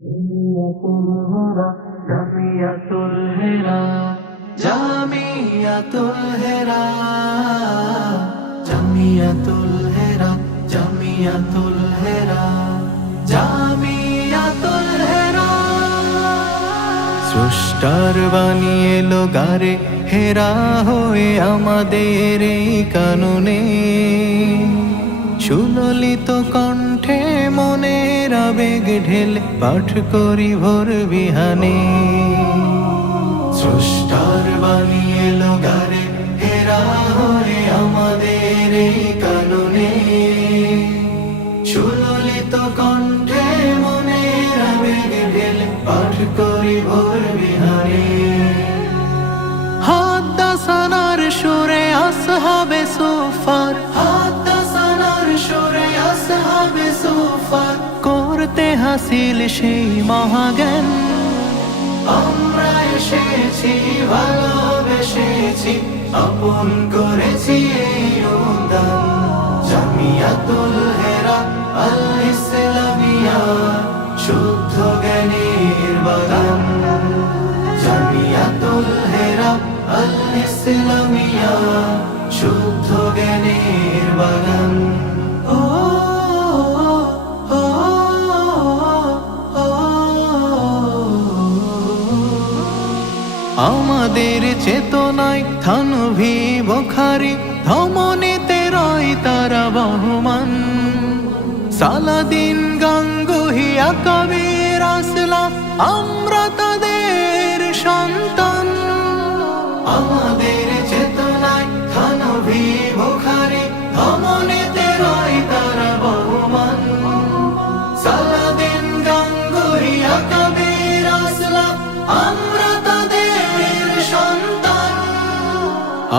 জামিয়াতুল হেরা, জামিয়াতুল হেরা, জামিয়াতুল হেরা, জামিয়াতুল হেরা, জামিয়াতুল হেরা, জামিয়াতুল হেরা। স্রষ্টার বাণী এলো গারে, হেরা হয়ে আমাদের এই কাননে। সুললিত কণ্ঠে মনের আবেগ ঢেলে পাঠ করি ভোর বিহানে। স্রষ্টার বাণী এলো গারে, হেরা হয়ে আমাদের এই কাননে। সুললিত কণ্ঠে মনের আবেগ ঢেলে পাঠ করি ভোর বিহানে। হাদ্দাসানার সুরে আসহাবে সুফার, হাদ্দাসানার সুরে আসহাবে সুফার, করতে হাসিল সেই মহাজ্ঞান। আমরা এসেছি, ভালোবেসেছি, আপন করেছি এই উদান। জামিয়াতুল হেরা আল ইসলামিয়া, শুদ্ধ জ্ঞানের বাগান। জামিয়াতুল হেরা আল ইসলামিয়া, শুদ্ধ জ্ঞানের বাগান। আমাদের চেতনায় থানভি বুখারী, ধমনীতে রয় তারা বহমান। সালাদিন গাঙ্গুহি আকাবির আসলাফ, আমরা তাদের সন্তান। আমাদের চেতনায় থানভি বুখারী, ধমনীতে রয় তারা বহমান। সালাদিন গাঙ্গুহি আকাবির আসলাফ, আমরা তাদের সন্তান।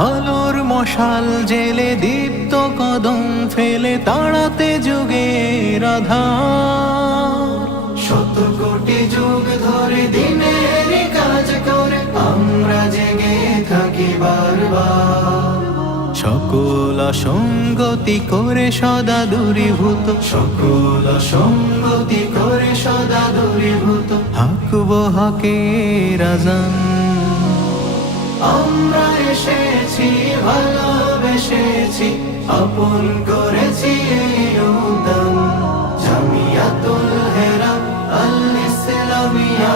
আলোর মশাল জেলে দীপ্ত কদম ফেলে তাড়াতে যুগের আধার। শত কোটি যুগ ধরে দিনের কাজ করে আমরা জেগে থাকি বারবার। সকল অসঙ্গতি করে সদা দূরীভূত, সকল অসঙ্গতি করে সদা দূরীভূত, হাকব হকের আযান। আমরা এসেছি, ভালোবেসেছি, আপন করেছি এই উদান। জামিয়াতুল হেরা আল ইসলামিয়া,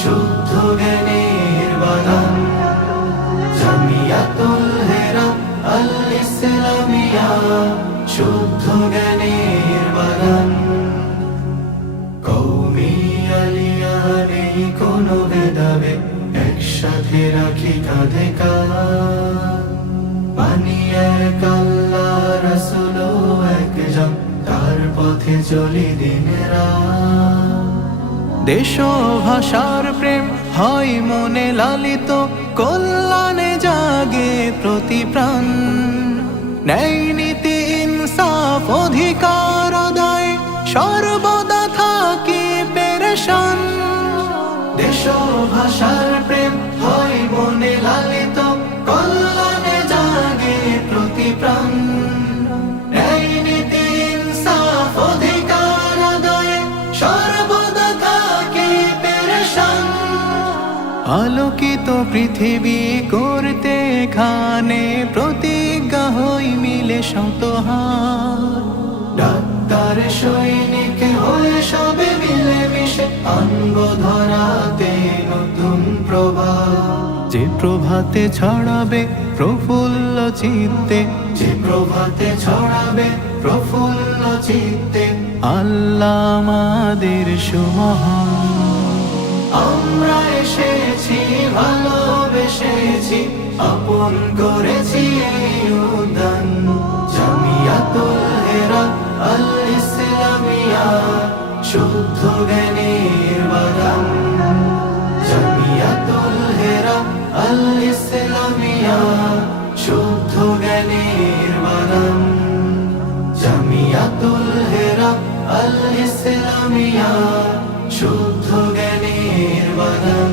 শুদ্ধ জ্ঞানের বাগান। জামিয়াতুল হেরা আল ইসলামিয়া, শুদ্ধ জ্ঞানের বাগান। কওমি আলিয়া নেই কোনো ভেদাভেদ, একসাথে রাখি কাঁধে কাঁধ। মানি এক আল্লাহ, রাসূল এক জন, তার পথে চলি দিন রাত। দেশ ভাষার প্রেম হয় মনে লালিত, কল্যাণে জাগে প্রতি প্রাণ। ন্যায় নীতি ইনসাফ অধিকার আদায়, সর্বদা থাকি পেরেশান। দেশ ভাষার প্রেম হয় মনে লালিত, কল্যাণে জাগে প্রতি প্রাণ। ন্যায় নীতি ইনসাফ অধিকার আদায়, সর্বদা থাকি পেরেশান। আলোকিত পৃথিবী করতে এখানে প্রতিজ্ঞা হই মিলে শতহার। ডাক্তার সৈনিক হয়ে সবে মিলে মিশে আনব ধরাতে নতুন প্রভাত। যে প্রভাতে ছড়াবে প্রফুল্ল চিত্তে, যে প্রভাতে ছড়াবে প্রফুল্ল চিত্তে, আল্লাহ আমাদের সুমহান। আমরা এসেছি, ভালোবেসেছি, আপন করেছি এই উদান। জামিয়াতুল হেরা আল ইসলামিয়া, শুদ্ধ জ্ঞানের বাগান। জামিয়াতুল হেরা আল ইসলামিয়া, শুদ্ধ জ্ঞানের বাগান। জামিয়াতুল হেরা আল ইসলামিয়া, শুদ্ধ জ্ঞানের বাগান।